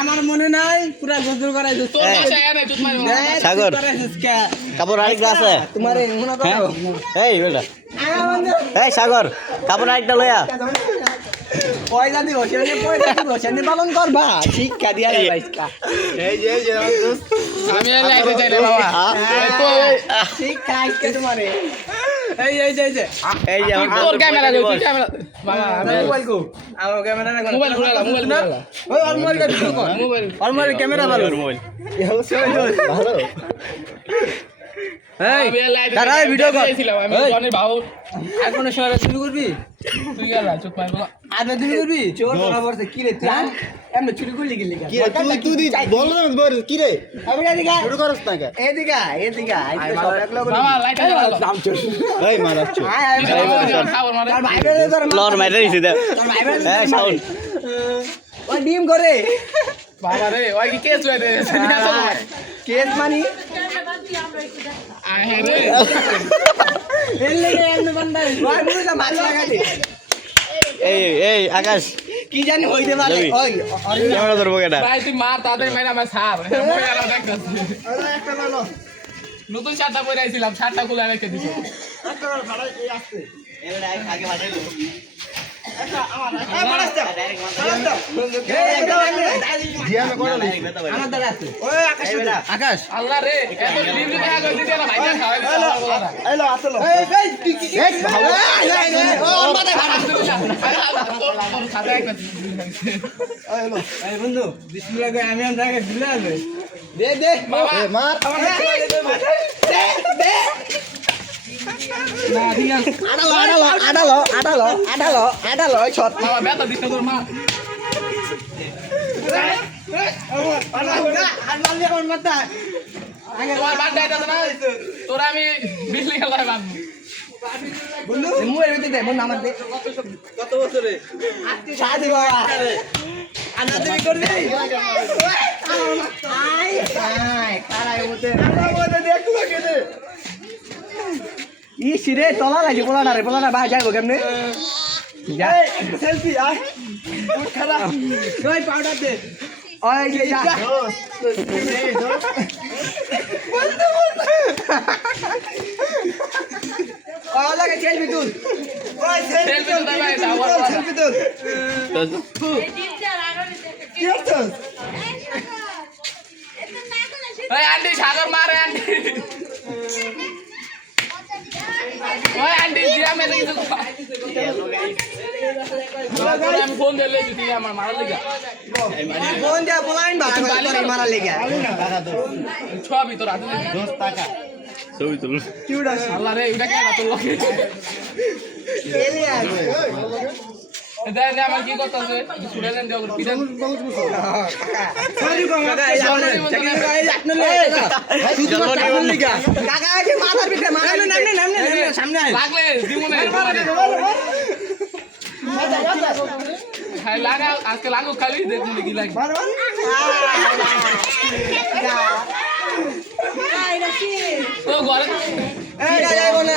আমার মনে নাই পুরা গজল করাই সাগর কাপড় আরেকটা আছে তোমার এই বেটা এই সাগর কাপড় আরেকটা লয়া পয়সা দিব পয়সা দিব সেনে পালন করবা শিক্ষা দিয়া আমি লাইতে চাই রে বাবা তো শিক্ষা আজকে তোমারে এই তোর ক্যামেরা কই তুই ক্যামেরা বাবা মোবাইল কো আমার ক্যামেরা না মোবাইল ঘুরালা মোবাইল ঘুরালা ওই আর মোবাইল ভিডিও কর মোবাইল ক্যামেরা ভালো মোবাইল ভালো এই দাঁড়া ভিডিও কর আমি জনের বাবু আর কোন সময় শুরু করবি তুই গেলা চুপ মার বাবা আর না শুরু করবি চোর ধরা পড়ছে কি রে তুই এমন চুরি করলি কি লাগা কি রে তুই বল না বল কি রে আমি এদিকে শুরু করছ না কে এদিকে আই সব একলা করে বাবা লাইট জ্বালালো দাম চোর এই মারাচ্ছ খাবার মারে তোর ভাই বেরে তোর লর মাইরে দিছি দে তোর ভাই বেরে এই সাউন্ড ও ডিম করে বাবা রে ওই কি কেস হয়ে দেছে কেস মানি আয় হে রে এর লাগে এমন বান্দা ওই মুড়া মাছ লাগাতে এই আকাশ কি জানি হইতে পারে ওই ক্যামেরা ধরবো কেডা ভাই তুই মার তাদের মাইরা আমার সার মই আলো দেখতাছি একটা লালো নতুন শার্টটা পরে আইছিলাম শার্টটা খুলে রেখে দিছো একটা ভাড়া এই আসছে এবারে আগে বাড়াইলো আকাশ আল্লাহ রে এত লিমলি দেখা করে দিতে না ভাই যা খাওয়াই বন্ধু বিসমিল্লাহ কই আমি আগে দিলে আসবে দে দে মার আড়ালো ছট বাবা বেটা দিতে তোর মা তোমার বার্থডে এটা না তোরা আমি বিল্ডিং এ লাগাবো বন্ধু মুয়ের ভিতরে দে বন্ধু আমার দে কত বছরে সাথে বাবা আনা তুমি করবি আই খারাই মতে দেখো কেনে ই সিরে তলা লাগি পোলাটা ভাই যাইবো কেমনে যা সেলফি আয় উঠ খারাপ কই পাউডার দে ওই যে যা ও লাগে সেলফি তুল ওই সেলফি তুল ভাই দাও সেলফি তুল কি করছস ওই আন্টি সাগর মারে আন্টি ওই আন্টি জিয়া মেরে কিছু আমি ফোন দিলে যদি আমার মারা লাগা ফোন দিয়া বলাইন বা মারা লেগে ছবি তোর হাতে দোস্ত টাকা ছবি তুল কিউডা আল্লাহ রে এটা কেন তোর লগে এলিয়াস দেন আমার কি করতেছে ছুড়ে দেন দেও পিছন সরি কো কাকা এই আপনি কাকা যে মাথার পিঠে মারানো নামনে সামনে আয় লাগলে দিমুনে খাই লাগা আজকে লাগো খালি দেখুন কি লাগে ও ঘরে এই যাই বলে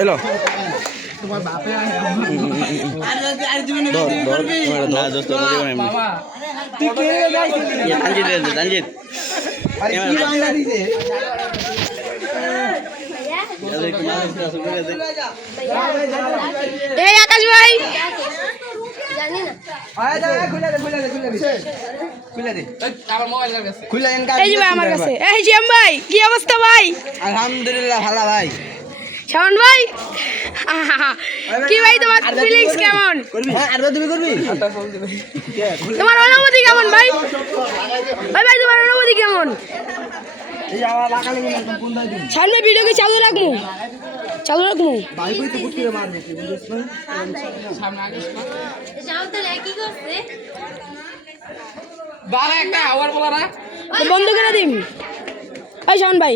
এলো তোমার বাপে আয় আর জীবনে করবি না দোস্ত বাবা তুই কে গাইছিস তানজিৎ আরে কি বাংলা দিছে এই আকাশ ভাই জানি না আয় যা খুলে দে আমার মোবাইল কাছে খুলে দেন এই যে ভাই আমার কাছে এই জিএম ভাই কি অবস্থা ভাই আলহামদুলিল্লাহ ভালো ভাই শাওন ভাই কি ভাই তোমার ফিলিংস কেমন হ্যাঁ আর তুমি করবি তোমার অনুভূতি কেমন ভাই ভাই তোমার অনুভূতি কেমন এই আমার লাগালে কোন দাই দিন সামনে ভিডিও কি চালু রাখবো ভাই কই তো কুটকে মারবে তুই বুঝছ না সামনে আগিস না যাও তো কি করছে বাবা একটা আওয়ার বলারা তো বন্ধ করে দিম এই শাওন ভাই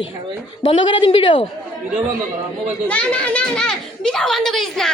বন্ধ করে দিম ভিডিও ভিডিও বন্ধ কর মোবাইল না ভিডিও বন্ধ করিস না